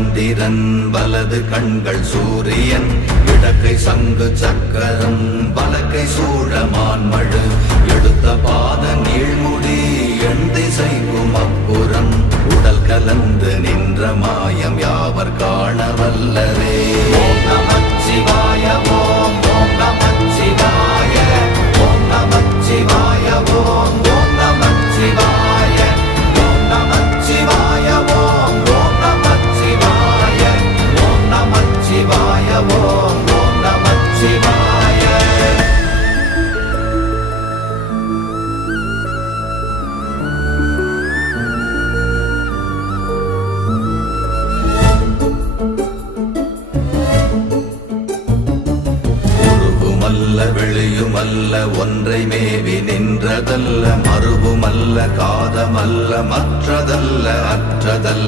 சந்திரன் வலது கண்கள் சூரியன் இடக்கை சங்கு சக்கரம் வலக்கை சூழமான்மழு எடுத்த பாத நீழ்முடி எண் திசைக்கும் அப்புறம் உடல் கலந்து நின்ற மாயம் யாவர் காண வல்லரே. ஓம் நமச்சிவாய ஓம் ஓம் நமச்சிவாய ஓம் நமச்சிவாய ஓம் ஓம் நமச்சிவாய ஓம் நமச்சிவாய ஓம் ஓம் நமச்சிவாய ஓம் நமச்சிவாய ஓம் ஓம் நமச்சிவாய. வெளியுமல்ல ஒன்றை மேவி நின்றதல்ல மறுவுமல்ல காதமல்ல மற்றதல்ல அற்றதல்ல